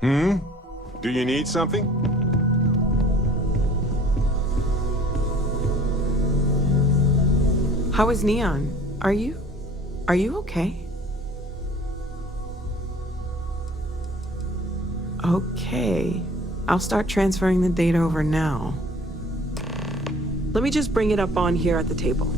Hmm? Do you need something? How is Neon? Are you okay? Okay. I'll start transferring the data over now. Let me just bring it up on here at the table.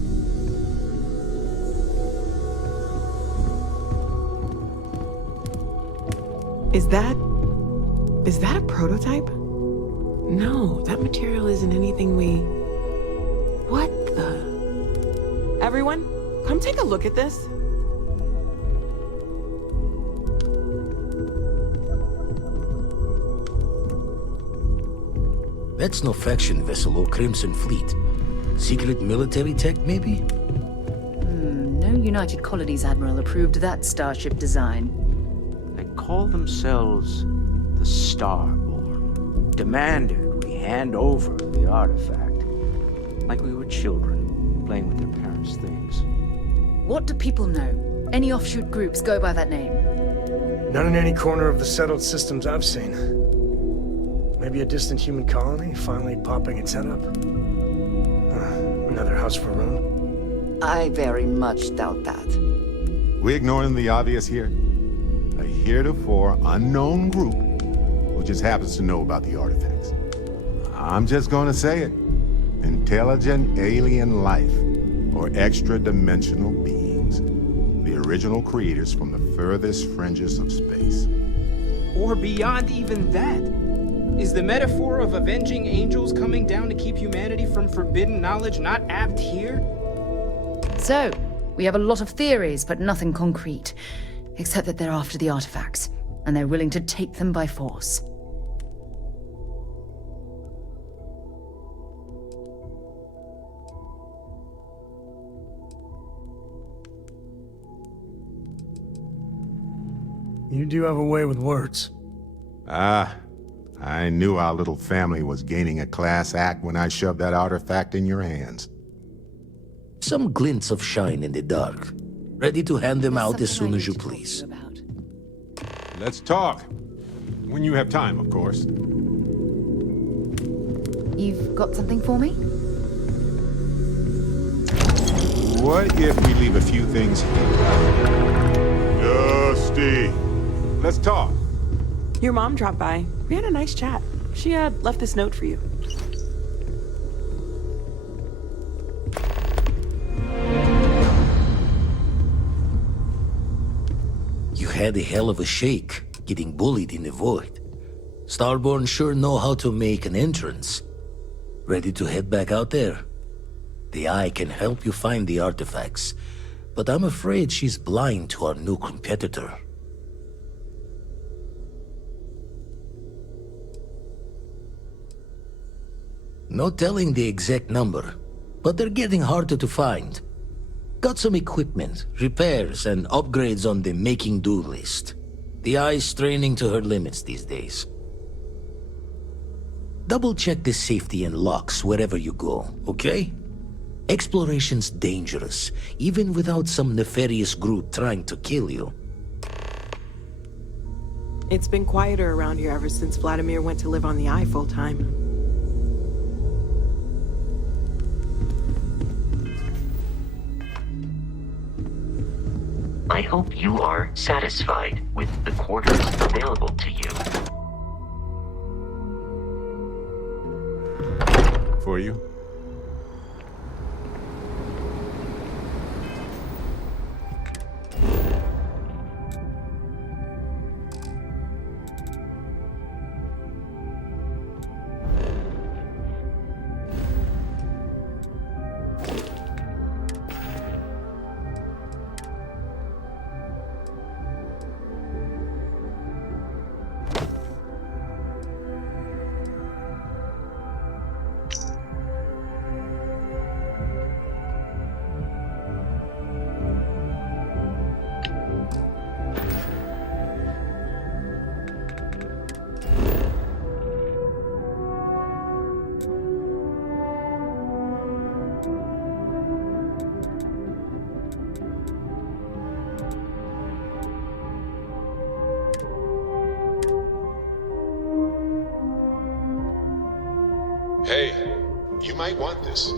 Is that a prototype? No, that material isn't anything we... What the... Everyone, come take a look at this. That's no faction vessel or Crimson Fleet. Secret military tech, maybe? No United Colonies Admiral approved that starship design. They call themselves the Starborn. Demanded we hand over the artifact. Like we were children, playing with their parents' things. What do people know? Any offshoot groups go by that name? Not in any corner of the settled systems I've seen. Maybe a distant human colony finally popping its head up. Another house for Rune. I very much doubt that. We ignoring the obvious here? A heretofore unknown group who just happens to know about the artifacts. I'm just gonna say it. Intelligent alien life, or extra-dimensional beings. The original creators from the furthest fringes of space. Or beyond even that. Is the metaphor of avenging angels coming down to keep humanity from forbidden knowledge not apt here? So, we have a lot of theories, but nothing concrete. Except that they're after the artifacts, and they're willing to take them by force. You do have a way with words. I knew our little family was gaining a class act when I shoved that artifact in your hands. Some glints of shine in the dark. Ready to hand them out as soon as you please. Let's talk. When you have time, of course. You've got something for me? What if we leave a few things here? Dusty! Let's talk. Your mom dropped by. We had a nice chat. She left this note for you. You had a hell of a shake, getting bullied in the void. Starborn sure know how to make an entrance. Ready to head back out there? The Eye can help you find the artifacts, but I'm afraid she's blind to our new competitor. No telling the exact number, but they're getting harder to find. Got some equipment, repairs, and upgrades on the making-do list. The Eye's straining to her limits these days. Double-check the safety and locks wherever you go, okay? Exploration's dangerous, even without some nefarious group trying to kill you. It's been quieter around here ever since Vladimir went to live on the Eye full-time. I hope you are satisfied with the quarters available to you. For you? Hey, you might want this.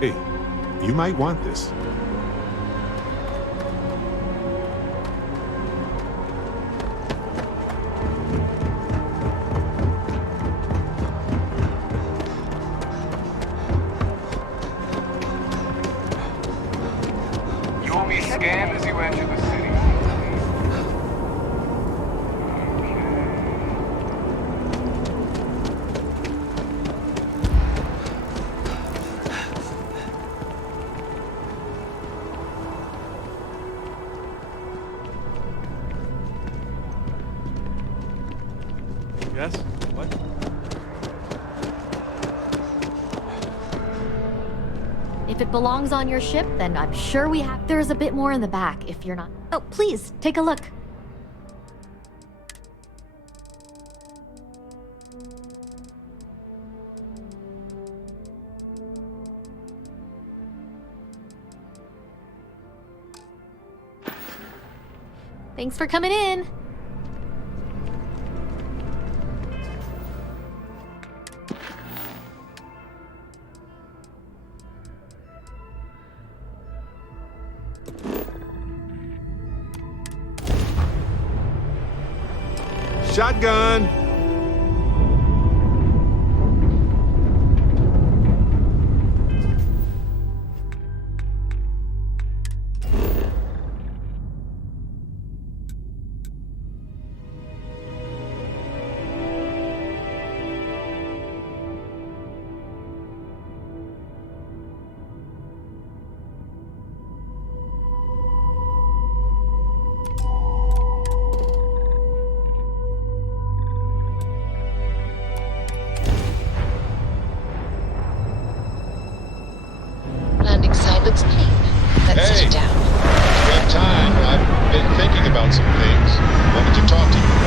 Hey, you might want this. You will be scanned as you enter the city. Yes? What? If it belongs on your ship, then I'm sure we have. There's a bit more in the back if you're not. Oh, please, take a look. Thanks for coming in. Shotgun! Landing side looks clean. Let's sit it down. If you have time, I've been thinking about some things. Wanted to talk to you about.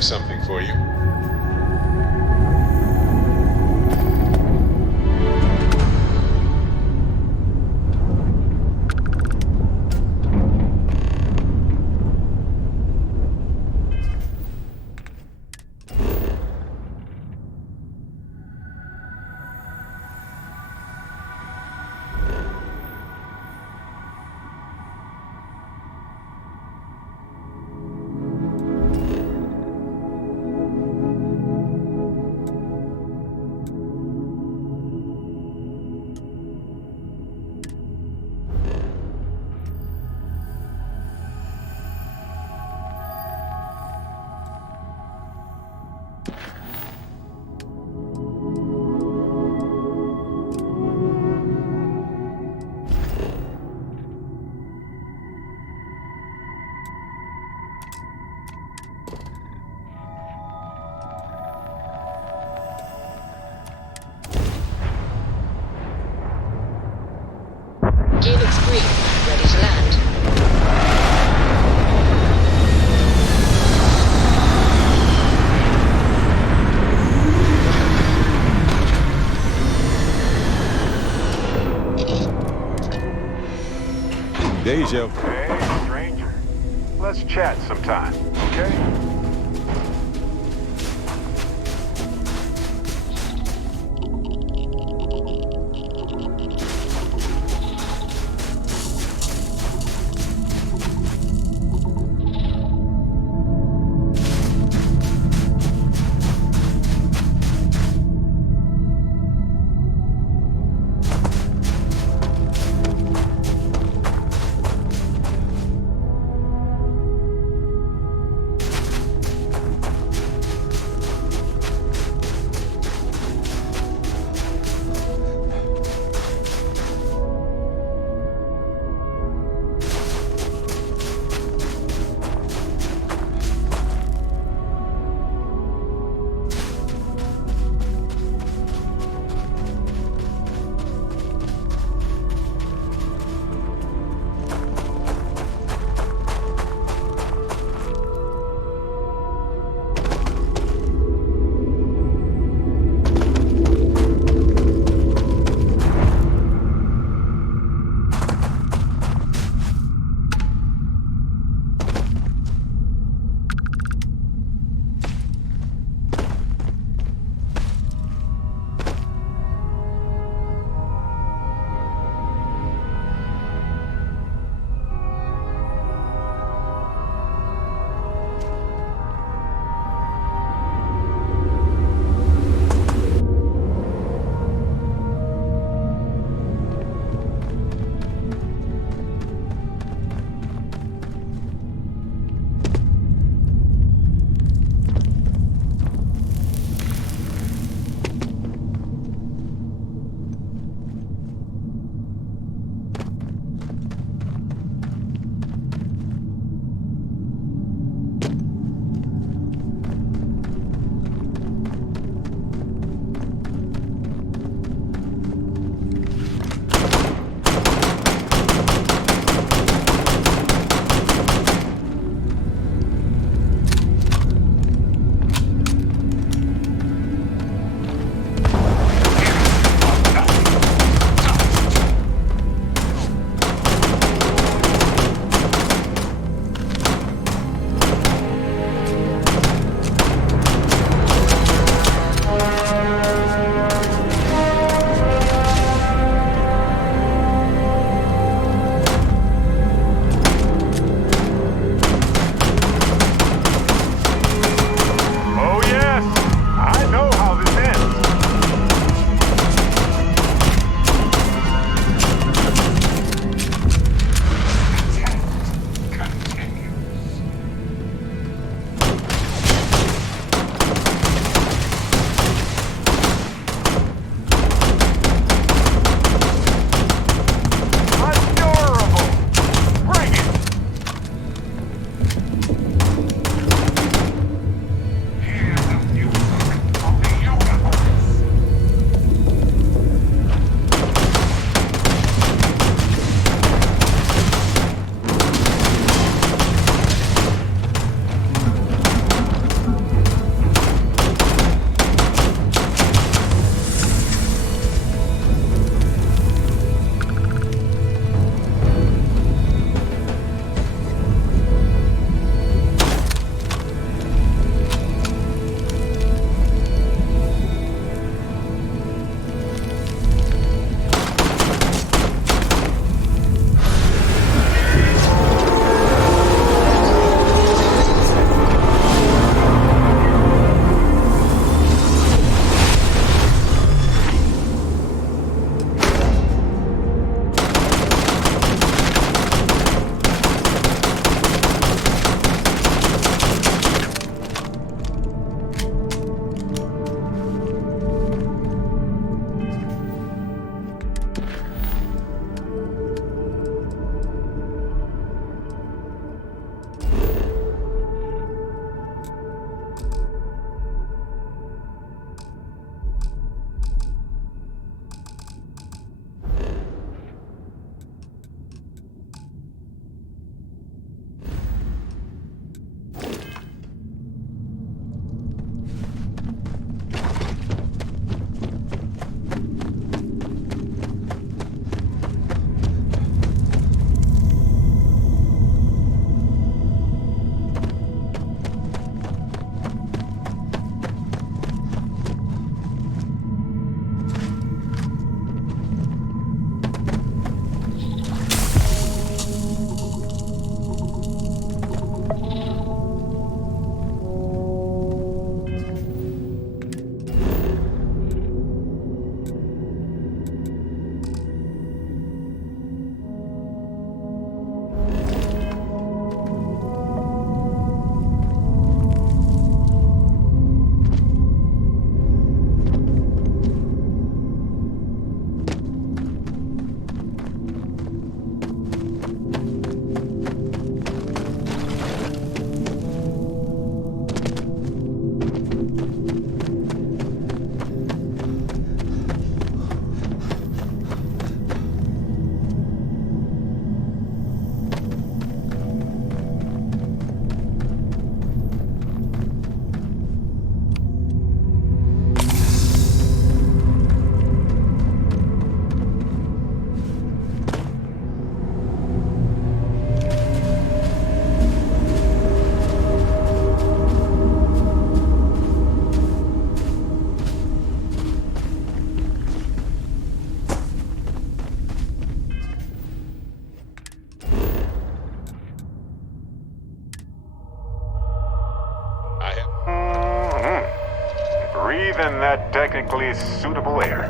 have something for you. Helix green, ready to land. Deja. Hey, stranger. Let's chat sometime, okay? in that technically suitable air.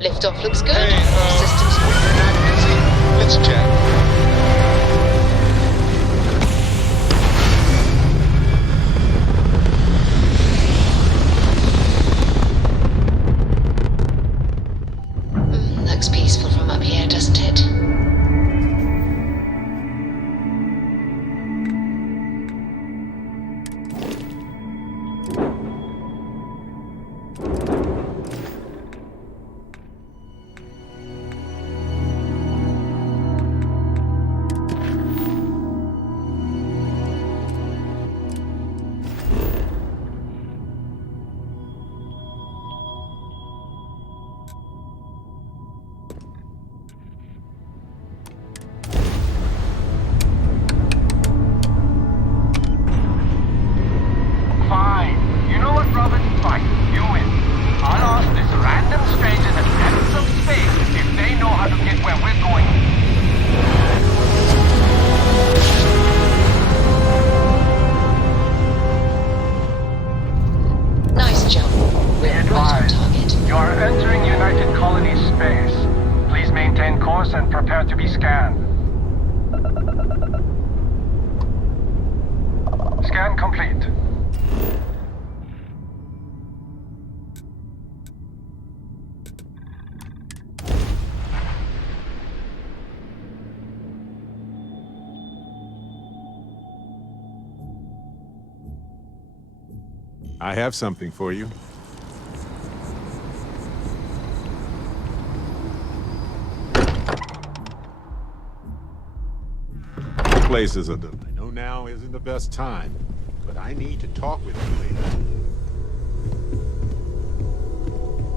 Liftoff looks good. Hey, Systems when you're not busy, let's chat. Looks peaceful from up here, doesn't it? And prepare to be scanned. Scan complete. I have something for you. Places of them. I know now isn't the best time, but I need to talk with you later.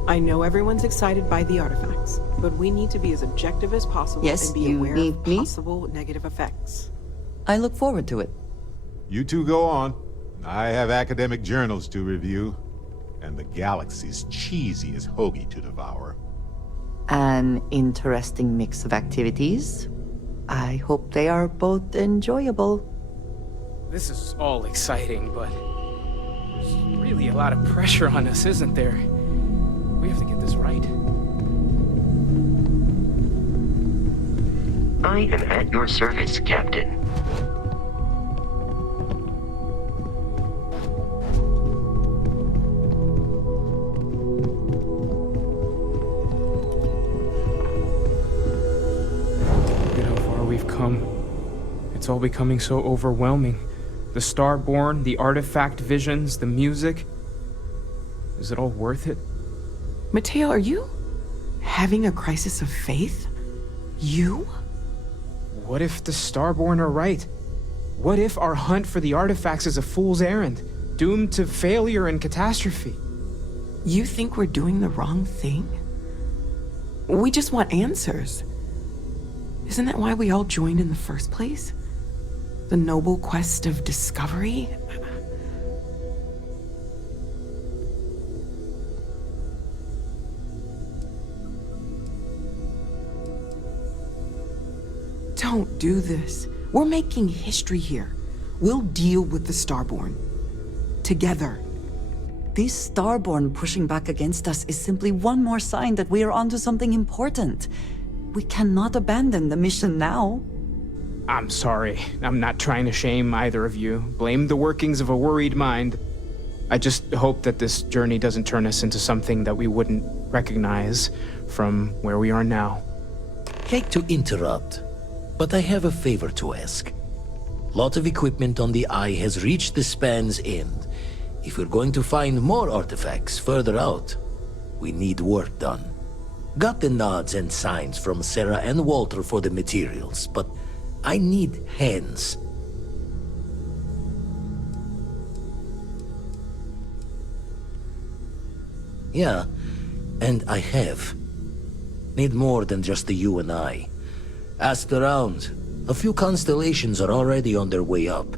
I know everyone's excited by the artifacts, but we need to be as objective as possible and be aware of possible negative effects. I look forward to it. You two go on. I have academic journals to review, and the galaxy's cheesiest hoagie to devour. An interesting mix of activities. I hope they are both enjoyable. This is all exciting, but there's really a lot of pressure on us, isn't there? We have to get this right. I am at your service, Captain. It's all becoming so overwhelming. The Starborn, the artifact visions, the music. Is it all worth it? Mateo, are you having a crisis of faith? You? What if the Starborn are right? What if our hunt for the artifacts is a fool's errand, doomed to failure and catastrophe? You think we're doing the wrong thing? We just want answers. Isn't that why we all joined in the first place? The noble quest of discovery? Don't do this. We're making history here. We'll deal with the Starborn. Together. These Starborn pushing back against us is simply one more sign that we are onto something important. We cannot abandon the mission now. I'm sorry. I'm not trying to shame either of you. Blame the workings of a worried mind. I just hope that this journey doesn't turn us into something that we wouldn't recognize from where we are now. Hate to interrupt, but I have a favor to ask. Lot of equipment on the Eye has reached the span's end. If we're going to find more artifacts further out, we need work done. Got the nods and signs from Sarah and Walter for the materials, but I need hands. Yeah, and I have. Need more than just the you and I. Asked around. A few constellations are already on their way up.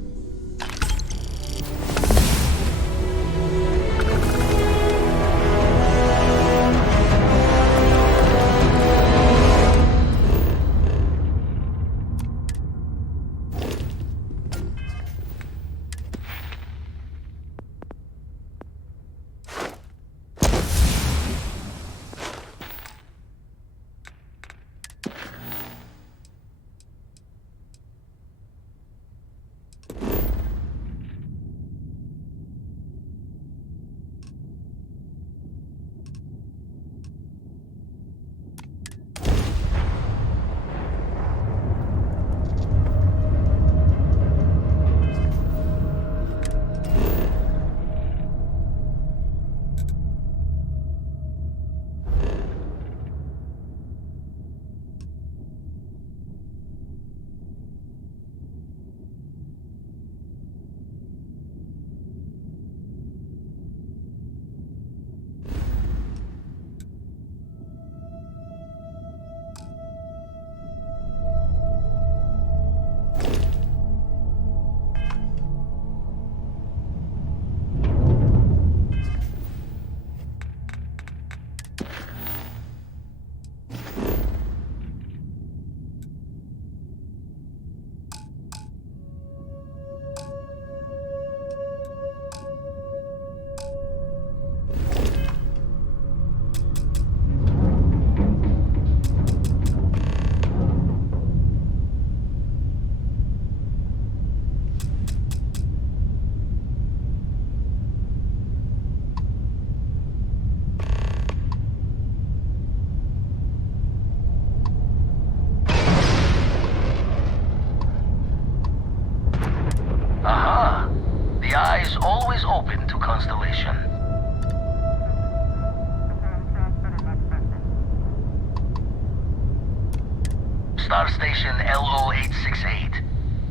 Star Station LO868.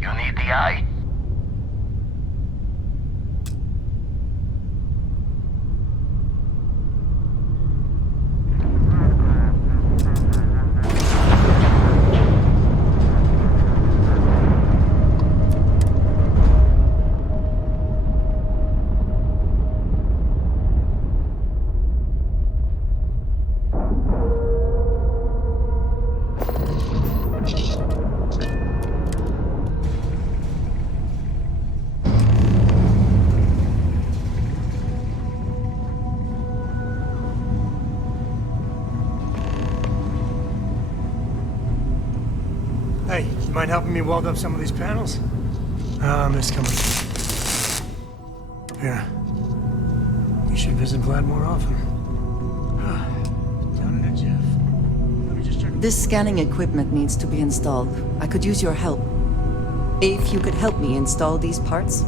You need the Eye? Hey, you mind helping me weld up some of these panels? It's coming. Here. You should visit Vlad more often. Down in Jeff. Let me just check. This scanning equipment needs to be installed. I could use your help. If you could help me install these parts.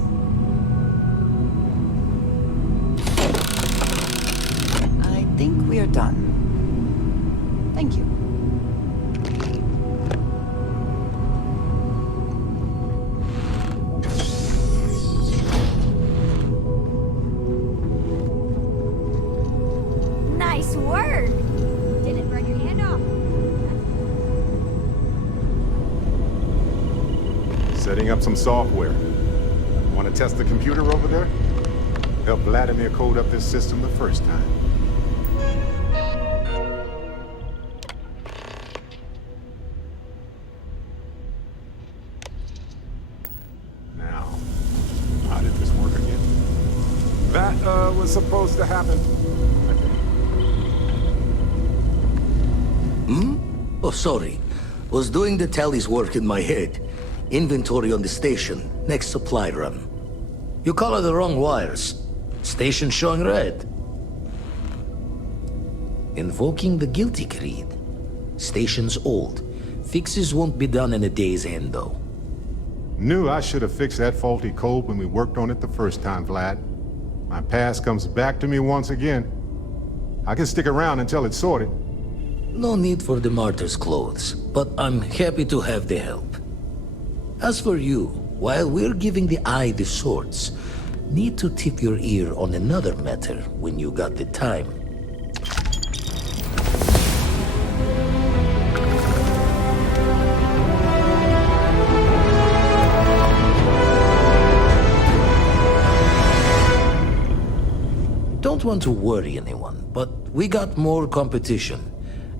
I think we are done. Thank you. writing up some software. Want to test the computer over there? Help Vladimir code up this system the first time. Now, how did this work again? That, was supposed to happen. Oh, sorry. Was doing the tally's work in my head. Inventory on the station, next supply run. You color the wrong wires. Station showing red. Invoking the guilty creed. Station's old. Fixes won't be done in a day's end, though. Knew I should have fixed that faulty code when we worked on it the first time, Vlad. My past comes back to me once again. I can stick around until it's sorted. No need for the martyr's clothes, but I'm happy to have the help. As for you, while we're giving the eye the swords, need to tip your ear on another matter when you got the time. Don't want to worry anyone, but we got more competition.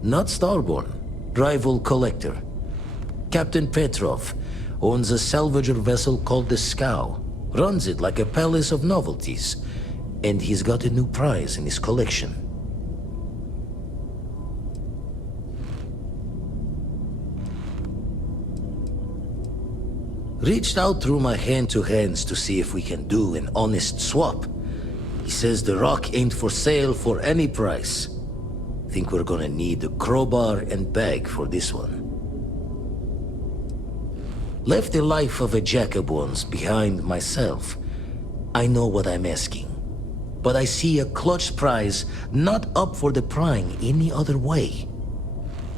Not Starborn, rival collector. Captain Petrov owns a salvager vessel called the Scow. Runs it like a palace of novelties. And he's got a new prize in his collection. Reached out through my hand-to-hands to see if we can do an honest swap. He says the rock ain't for sale for any price. Think we're gonna need a crowbar and bag for this one. Left the life of a jacob once behind myself. I know what I'm asking. But I see a clutch prize not up for the prying any other way.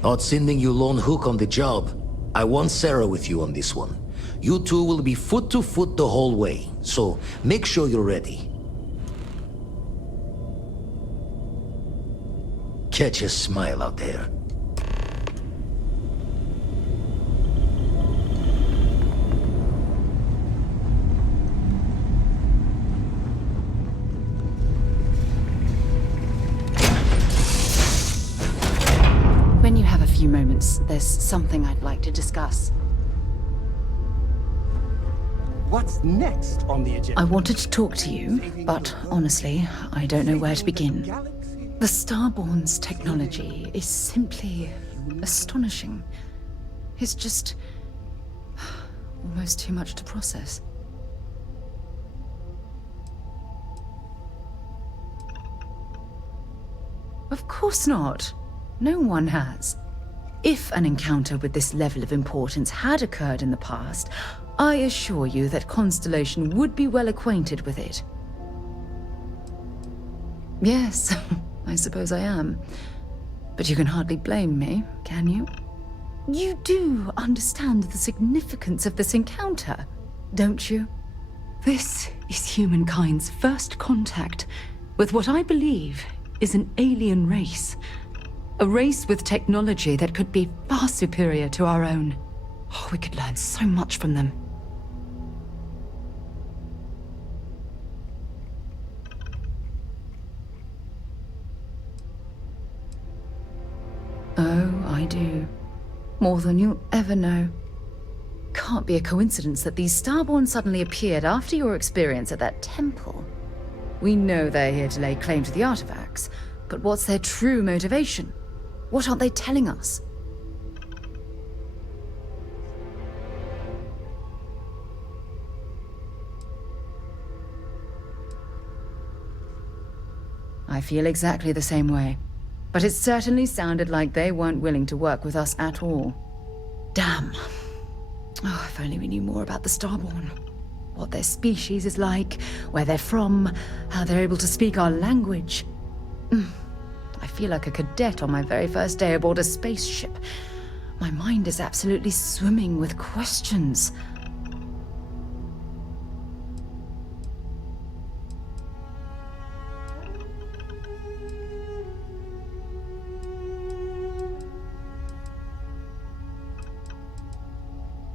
Not sending you lone hook on the job. I want Sarah with you on this one. You two will be foot to foot the whole way, so make sure you're ready. Catch a smile out there. When you have a few moments, there's something I'd like to discuss. What's next on the agenda? I wanted to talk to you, but honestly, I don't know where to begin. The Starborn's technology is simply astonishing. It's just almost too much to process. Of course not. No one has. If an encounter with this level of importance had occurred in the past, I assure you that Constellation would be well acquainted with it. Yes, I suppose I am. But you can hardly blame me, can you? You do understand the significance of this encounter, don't you? This is humankind's first contact with what I believe is an alien race. A race with technology that could be far superior to our own. Oh, we could learn so much from them. Oh, I do. More than you'll ever know. Can't be a coincidence that these Starborn suddenly appeared after your experience at that temple. We know they're here to lay claim to the artifacts, but what's their true motivation? What aren't they telling us? I feel exactly the same way. But it certainly sounded like they weren't willing to work with us at all. Damn. Oh, if only we knew more about the Starborn. What their species is like, where they're from, how they're able to speak our language. I feel like a cadet on my very first day aboard a spaceship. My mind is absolutely swimming with questions.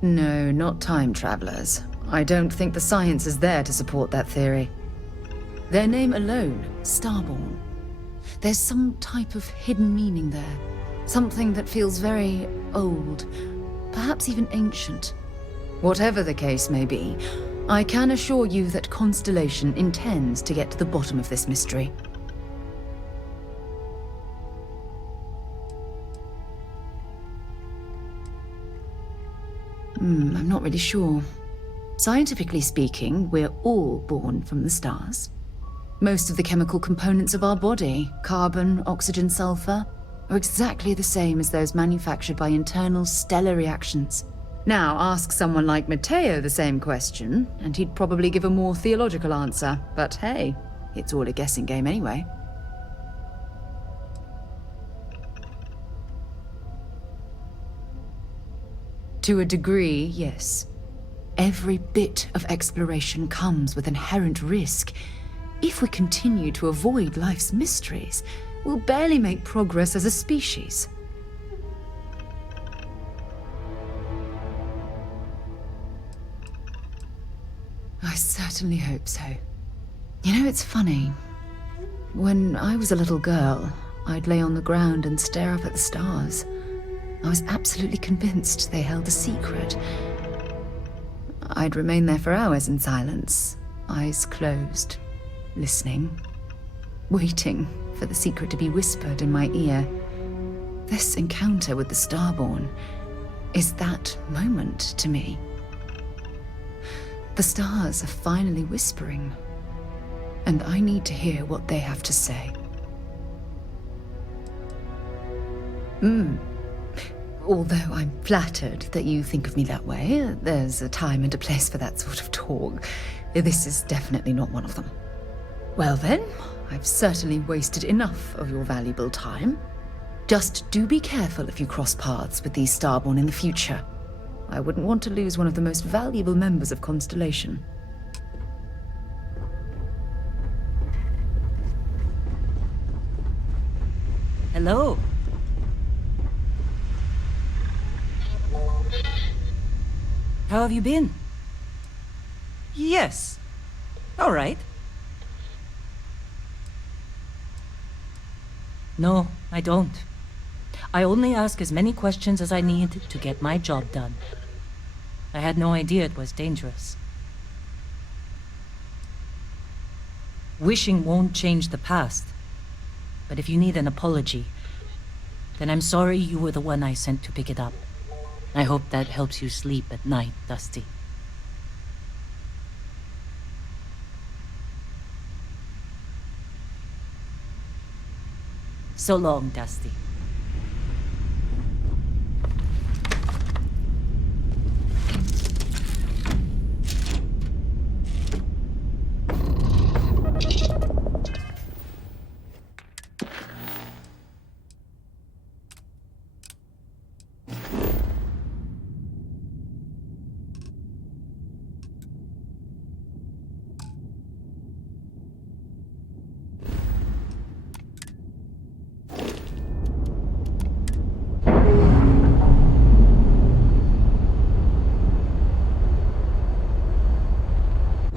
No, not time travelers. I don't think the science is there to support that theory. Their name alone, Starborn. There's some type of hidden meaning there. Something that feels very old, perhaps even ancient. Whatever the case may be, I can assure you that Constellation intends to get to the bottom of this mystery. I'm not really sure. Scientifically speaking, we're all born from the stars. Most of the chemical components of our body, carbon, oxygen, sulfur, are exactly the same as those manufactured by internal stellar reactions. Now, ask someone like Matteo the same question, and he'd probably give a more theological answer. But hey, it's all a guessing game anyway. To a degree, yes. Every bit of exploration comes with inherent risk. If we continue to avoid life's mysteries, we'll barely make progress as a species. I certainly hope so. You know, it's funny. When I was a little girl, I'd lay on the ground and stare up at the stars. I was absolutely convinced they held a secret. I'd remain there for hours in silence, eyes closed, listening, waiting for the secret to be whispered in my ear. This encounter with the Starborn is that moment to me. The stars are finally whispering, and I need to hear what they have to say. Although I'm flattered that you think of me that way, there's a time and a place for that sort of talk. This is definitely not one of them. Well then, I've certainly wasted enough of your valuable time. Just do be careful if you cross paths with these Starborn in the future. I wouldn't want to lose one of the most valuable members of Constellation. Hello. How have you been? Yes. All right. No, I don't. I only ask as many questions as I need to get my job done. I had no idea it was dangerous. Wishing won't change the past. But if you need an apology, then I'm sorry you were the one I sent to pick it up. I hope that helps you sleep at night, Dusty. So long, Dusty.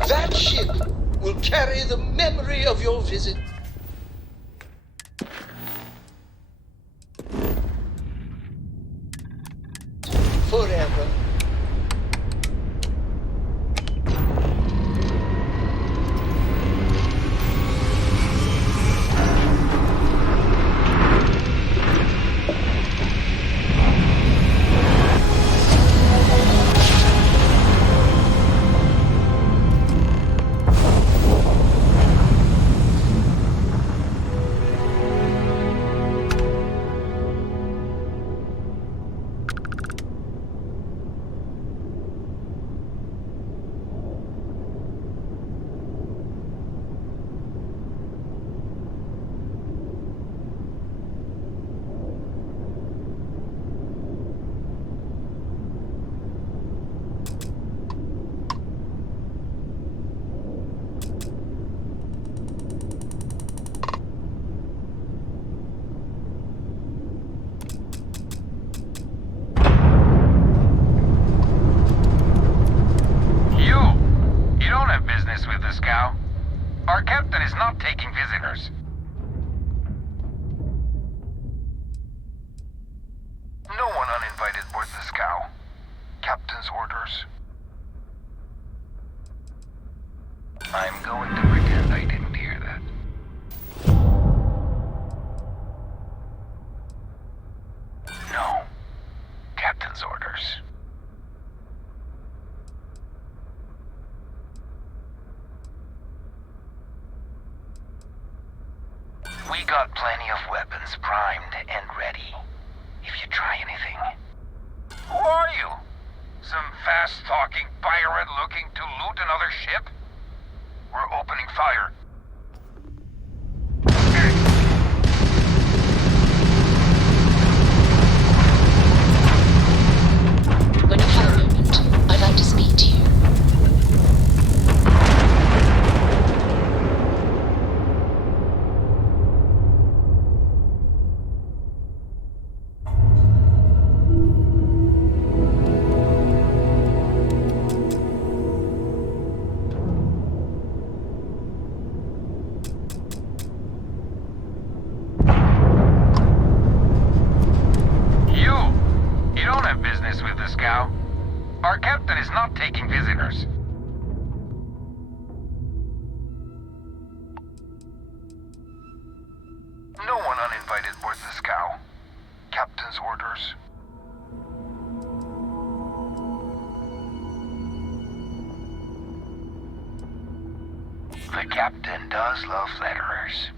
That ship will carry the memory of your visit. Forever. Our captain is not taking visitors. No one uninvited boards the scow. Captain's orders. I'm going to pretend I didn't hear that. No. Captain's orders. We got plenty of weapons primed and ready. If you try anything. Who are you? Some fast-talking pirate looking to loot another ship? We're opening fire. When you have a moment, I'd like to speak to you. You don't have business with the scow. Our captain is not taking visitors. No one uninvited boards the scow. Captain's orders. The captain does love letterers.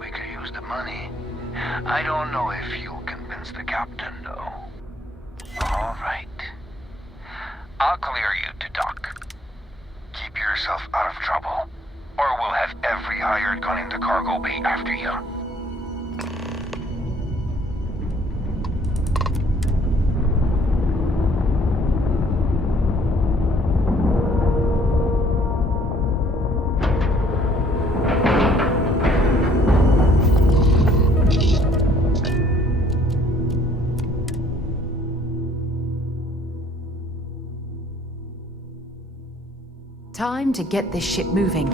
We could use the money. I don't know if you'll convince the captain, though. All right. I'll clear you to dock. Keep yourself out of trouble, or we'll have every hired gun in the cargo bay after you. Time to get this ship moving.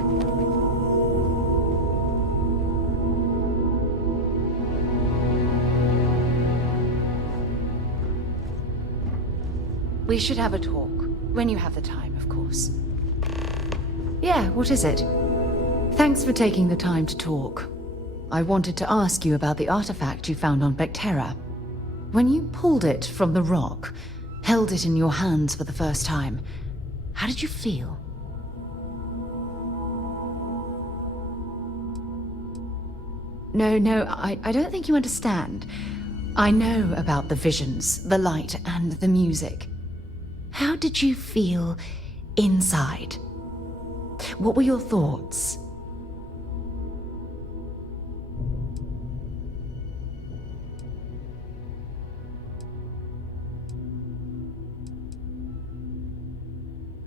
We should have a talk. When you have the time, of course. Yeah, what is it? Thanks for taking the time to talk. I wanted to ask you about the artifact you found on Bethesda. When you pulled it from the rock, held it in your hands for the first time, how did you feel? No, I don't think you understand. I know about the visions, the light, and the music. How did you feel inside? What were your thoughts?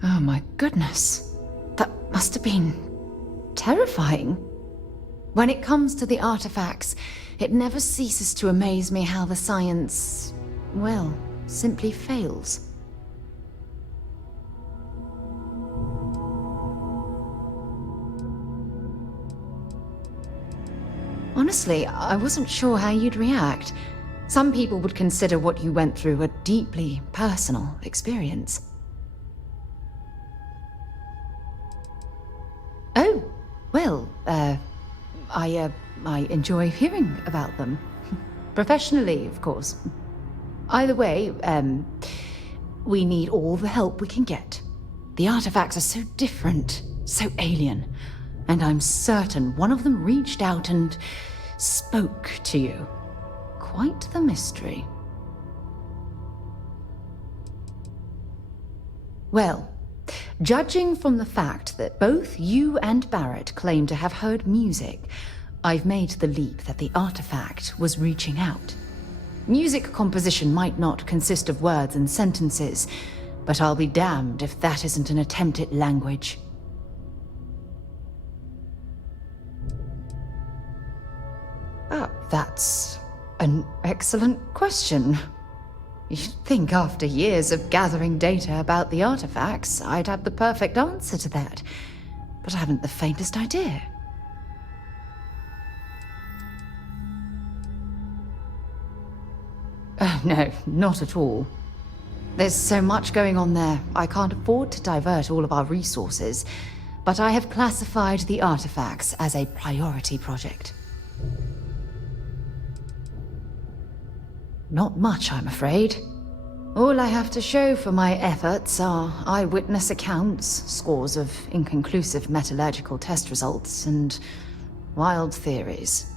Oh my goodness. That must have been terrifying. When it comes to the artifacts, it never ceases to amaze me how the science, well, simply fails. Honestly, I wasn't sure how you'd react. Some people would consider what you went through a deeply personal experience. Oh, well, I enjoy hearing about them. Professionally, of course. Either way, we need all the help we can get. The artifacts are so different, so alien, and I'm certain one of them reached out and spoke to you. Quite the mystery. Well, judging from the fact that both you and Barrett claim to have heard music, I've made the leap that the artifact was reaching out. Music composition might not consist of words and sentences, but I'll be damned if that isn't an attempt at language. Ah, that's an excellent question. You'd think after years of gathering data about the artifacts, I'd have the perfect answer to that. But I haven't the faintest idea. Oh, no, not at all. There's so much going on there, I can't afford to divert all of our resources, but I have classified the artifacts as a priority project. Not much, I'm afraid. All I have to show for my efforts are eyewitness accounts, scores of inconclusive metallurgical test results, and wild theories.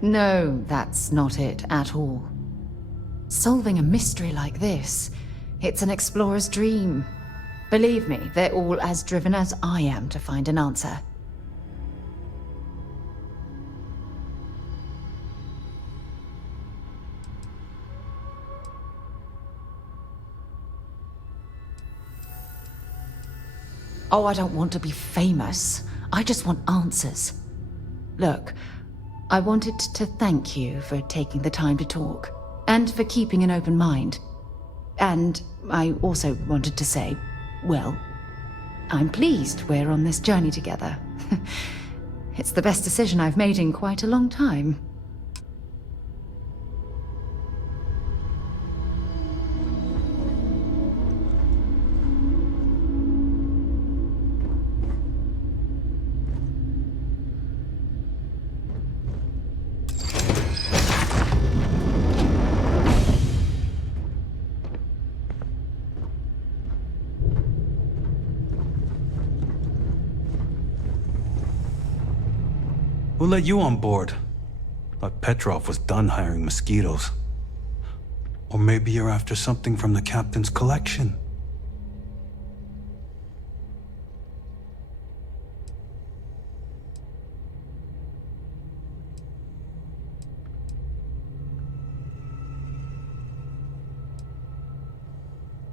No, that's not it at all. Solving a mystery like this, it's an explorer's dream. Believe me, they're all as driven as I am to find an answer. Oh, I don't want to be famous. I just want answers. Look, I wanted to thank you for taking the time to talk, and for keeping an open mind. And I also wanted to say, well, I'm pleased we're on this journey together. It's the best decision I've made in quite a long time. Who let you on board? Thought Petrov was done hiring mosquitoes. Or maybe you're after something from the captain's collection.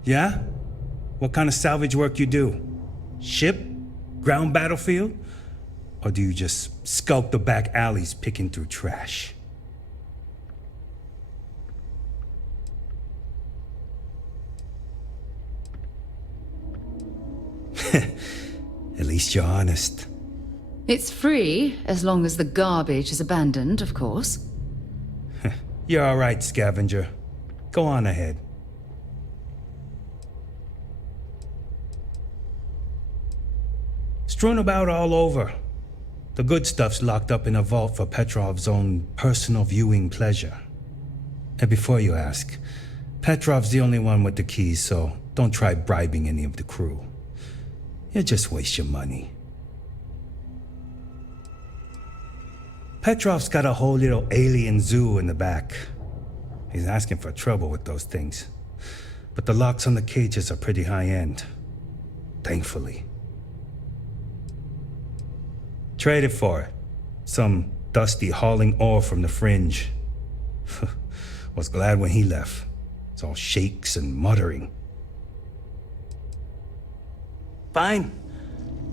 Yeah? What kind of salvage work you do? Ship? Ground battlefield? Or do you just skulk the back alleys picking through trash? At least you're honest. It's free, as long as the garbage is abandoned, of course. You're all right, scavenger. Go on ahead. Strewn about all over. The good stuff's locked up in a vault for Petrov's own personal viewing pleasure. And before you ask, Petrov's the only one with the keys, so don't try bribing any of the crew. You'll just waste your money. Petrov's got a whole little alien zoo in the back. He's asking for trouble with those things. But the locks on the cages are pretty high-end. Thankfully. Traded for it. Some dusty hauling ore from the fringe. Was glad when he left. It's all shakes and muttering. Fine.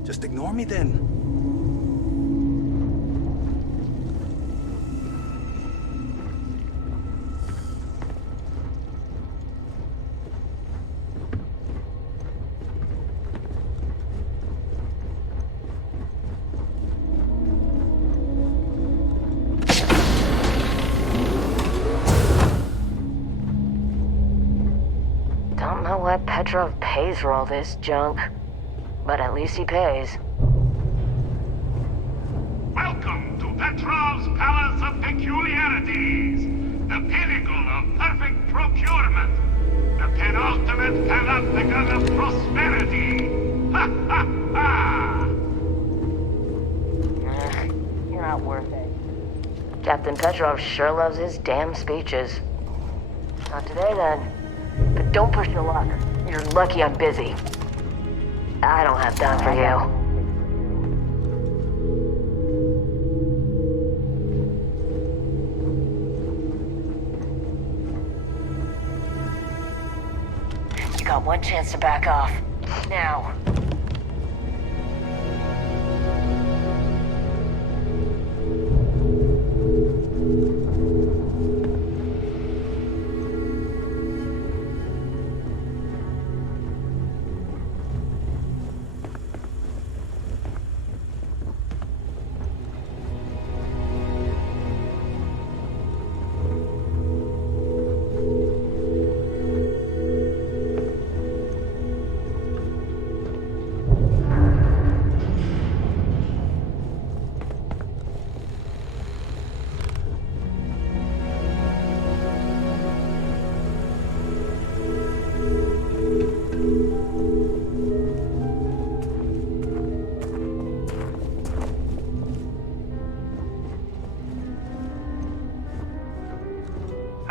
Just ignore me then. Don't know what Petrov pays for all this junk, but at least he pays. Welcome to Petrov's Palace of Peculiarities, the pinnacle of perfect procurement, the penultimate panopticon of prosperity. Ha ha ha! You're not worth it. Captain Petrov sure loves his damn speeches. Not today, then. But don't push your luck. You're lucky I'm busy. I don't have time for you. You got one chance to back off. Now.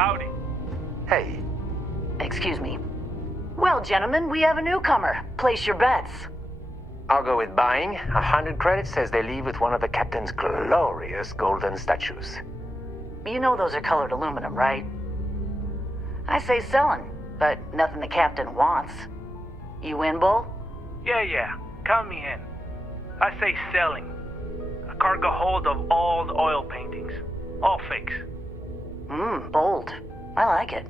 Howdy. Hey. Excuse me. Well, gentlemen, we have a newcomer. Place your bets. I'll go with buying. 100 credits says they leave with one of the captain's glorious golden statues. You know those are colored aluminum, right? I say selling, but nothing the captain wants. You in, Bull? Yeah. Count me in. I say selling. A cargo hold of all the oil paintings. All fakes. Bold. I like it.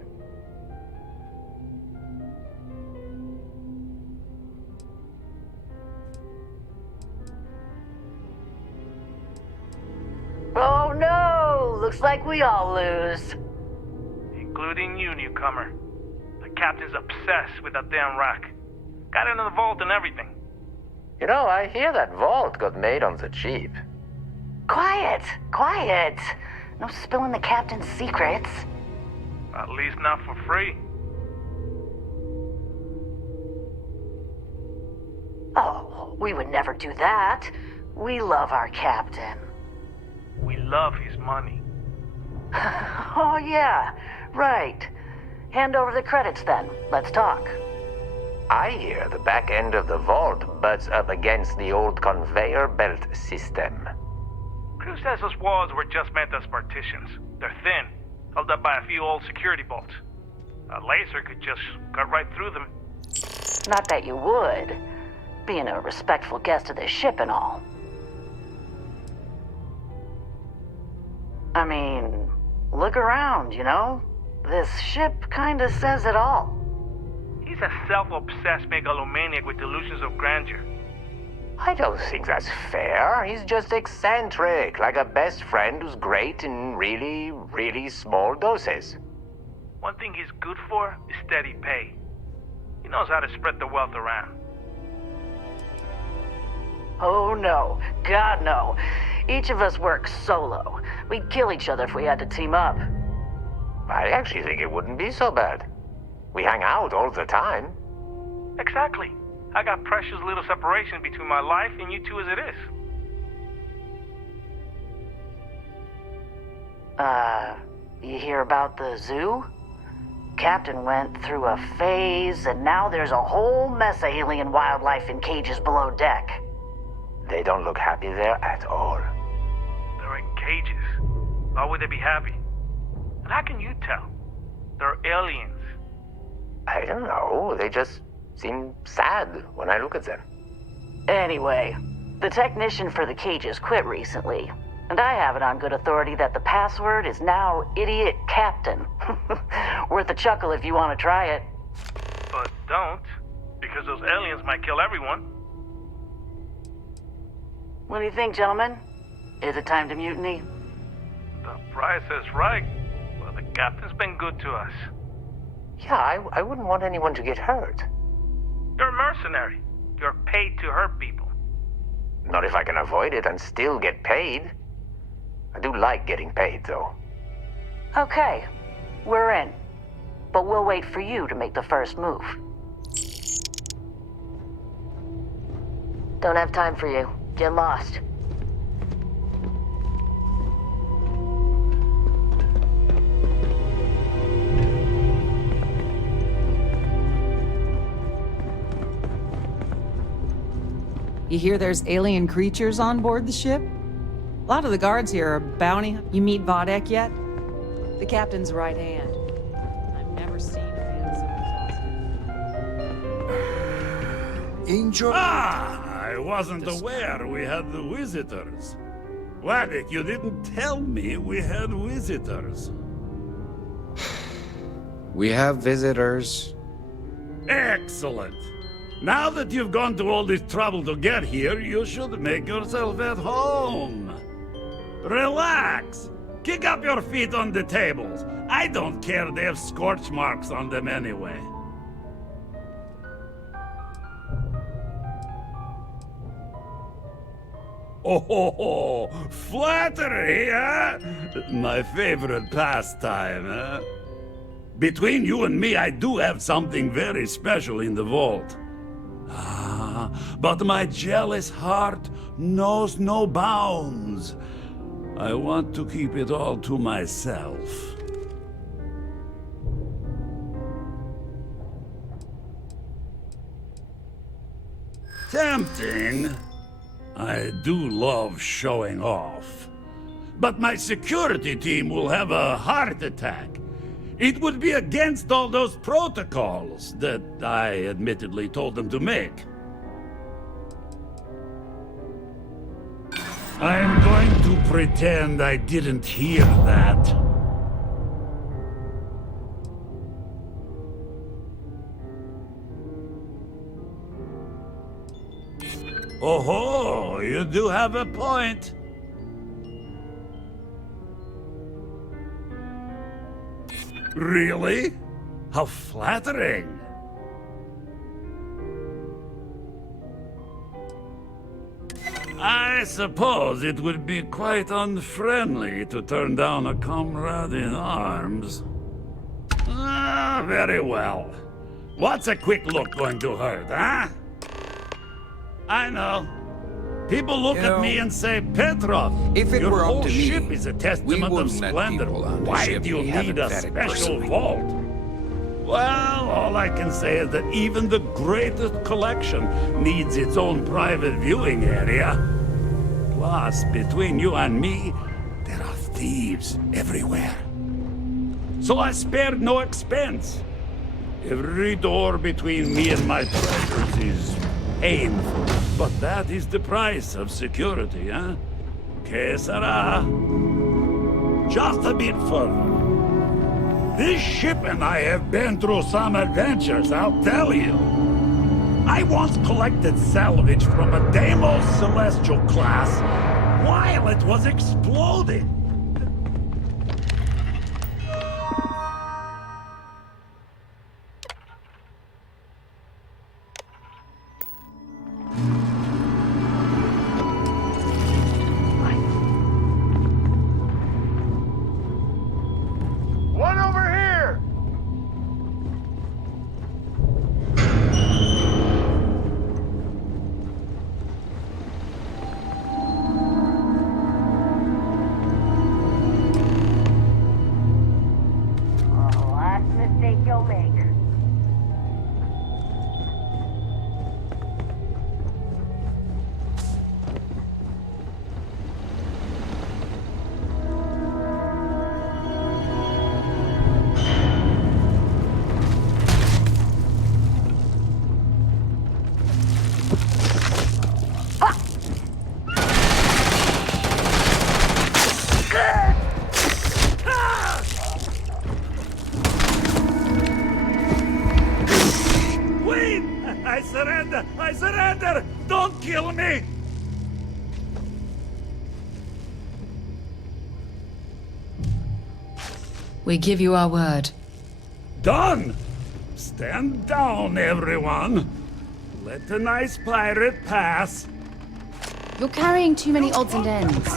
Oh no! Looks like we all lose. Including you, newcomer. The captain's obsessed with that damn rack. Got it in the vault and everything. You know, I hear that vault got made on the cheap. Quiet! No spilling the captain's secrets. At least not for free. Oh, we would never do that. We love our captain. We love his money. Oh yeah, right. Hand over the credits then. Let's talk. I hear the back end of the vault butts up against the old conveyor belt system. Crew says those walls were just meant as partitions. They're thin, held up by a few old security bolts. A laser could just cut right through them. Not that you would, being a respectful guest of this ship and all. I mean, look around, you know? This ship kinda says it all. He's a self-obsessed megalomaniac with delusions of grandeur. I don't think that's fair. He's just eccentric, like a best friend who's great in really, really small doses. One thing he's good for is steady pay. He knows how to spread the wealth around. Oh no, God no. Each of us works solo. We'd kill each other if we had to team up. I actually think it wouldn't be so bad. We hang out all the time. Exactly. I got precious little separation between my life and you two as it is. You hear about the zoo? Captain went through a phase, and now there's a whole mess of alien wildlife in cages below deck. They don't look happy there at all. They're in cages. Why would they be happy? And how can you tell? They're aliens. I don't know. They just seem sad when I look at them. Anyway, the technician for the cages quit recently, and I have it on good authority that the password is now Idiot Captain. Worth a chuckle if you want to try it. But don't, because those aliens might kill everyone. What do you think, gentlemen? Is it time to mutiny? The price is right. Well, the captain's been good to us. Yeah, I wouldn't want anyone to get hurt. You're a mercenary. You're paid to hurt people. Not if I can avoid it and still get paid. I do like getting paid, though. Okay, we're in. But we'll wait for you to make the first move. Don't have time for you. Get lost. You hear there's alien creatures on board the ship? A lot of the guards here are bounty. You meet Vodek yet? The captain's right hand. I've never seen a man so Angel? I wasn't aware we had the visitors. Waddick, you didn't tell me we had visitors. We have visitors. Excellent. Now that you've gone to all this trouble to get here, you should make yourself at home. Relax. Kick up your feet on the tables. I don't care they have scorch marks on them anyway. Oh, flattery, huh? My favorite pastime, huh? Between you and me, I do have something very special in the vault. But my jealous heart knows no bounds. I want to keep it all to myself. Tempting. I do love showing off. But my security team will have a heart attack. It would be against all those protocols that I admittedly told them to make. I'm going to pretend I didn't hear that. Oh, you do have a point. Really? How flattering. I suppose it would be quite unfriendly to turn down a comrade in arms. Ah, very well. What's a quick look going to hurt, huh? I know. People look at me and say, Petrov, if it your were up whole to me, ship is a testament of wouldn't let splendor. people on the Why ship do you we need haven't a vetted special personally. vault? Well, all I can say is that even the greatest collection needs its own private viewing area. Plus, between you and me, there are thieves everywhere. So I spared no expense. Every door between me and my treasures is painful. But that is the price of security, huh? Que sera? Just a bit further. This ship and I have been through some adventures, I'll tell you. I once collected salvage from a Deimos Celestial class while it was exploding. One over here! Last mistake you'll make. Wait! I surrender! I surrender! Don't kill me! We give you our word. Done! Stand down, everyone. Let the nice pirate pass. You're carrying too many odds and ends.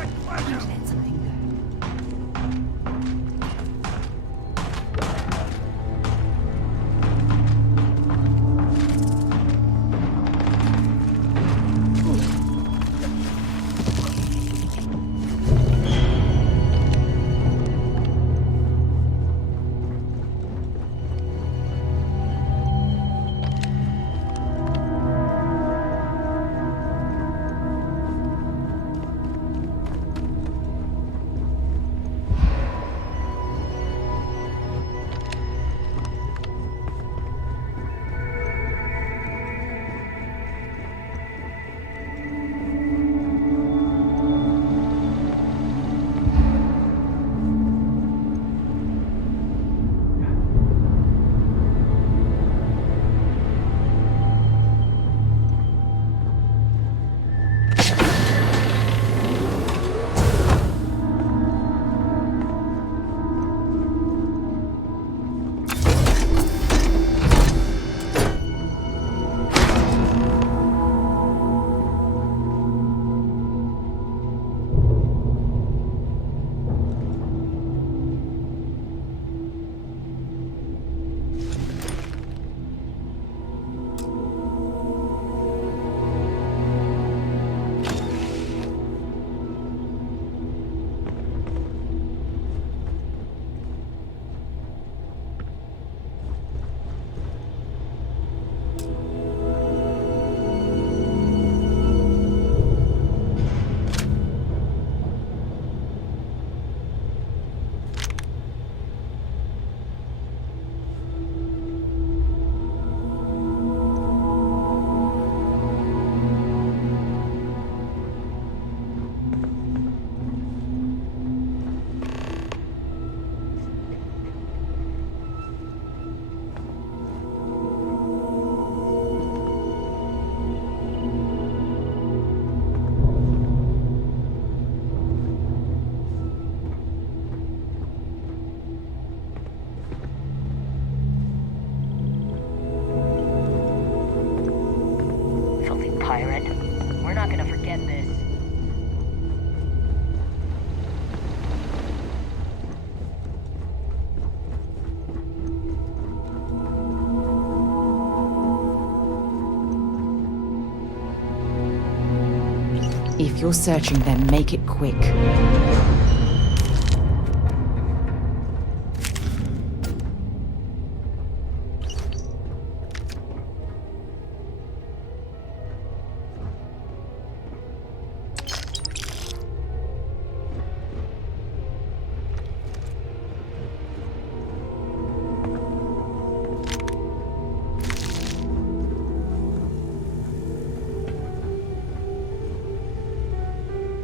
you're searching, then make it quick.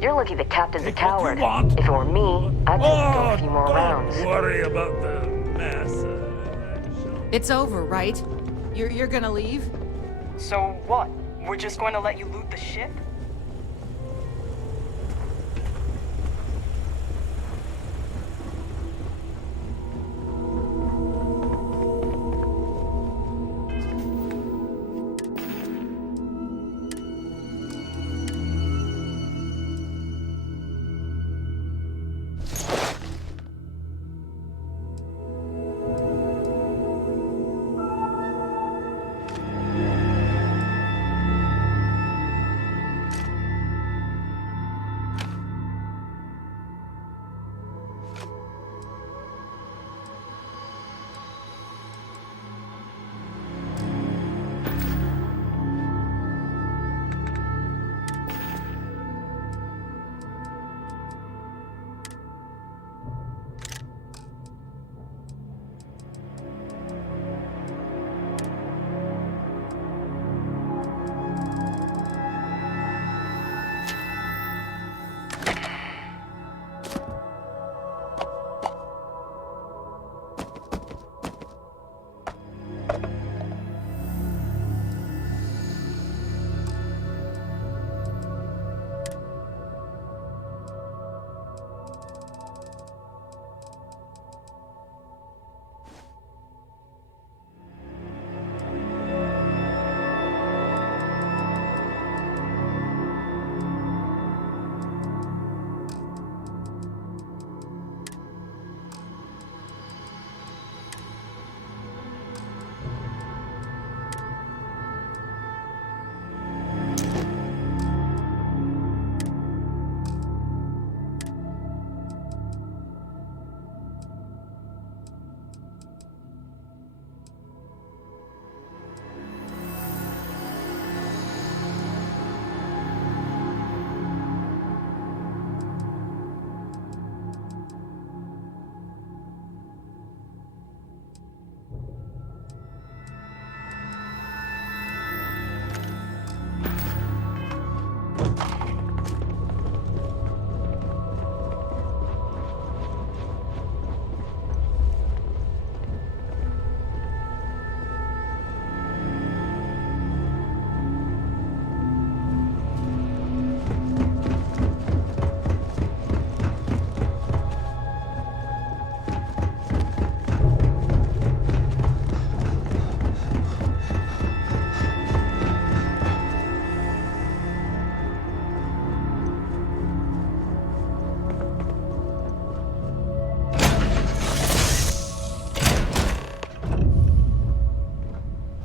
You're lucky the captain's a Take what you coward. want. If it were me, I'd just go a few more don't rounds. worry about the mess. It's over, right? You're gonna leave? So what? We're just going to let you loot the ship?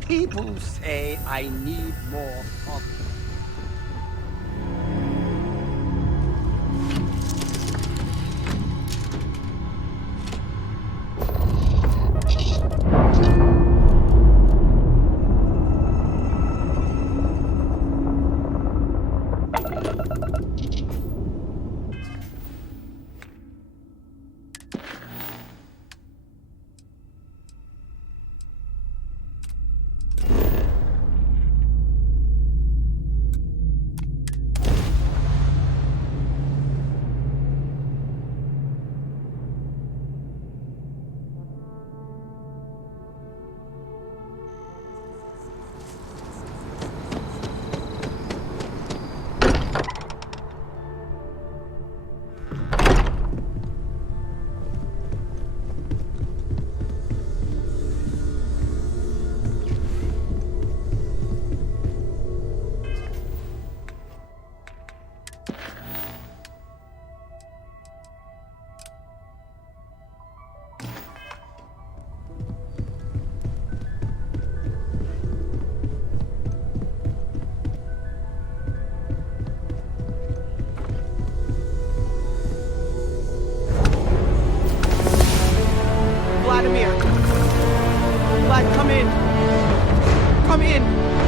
People say I need more coffee. Vladimir. Vlad, come in. Come in.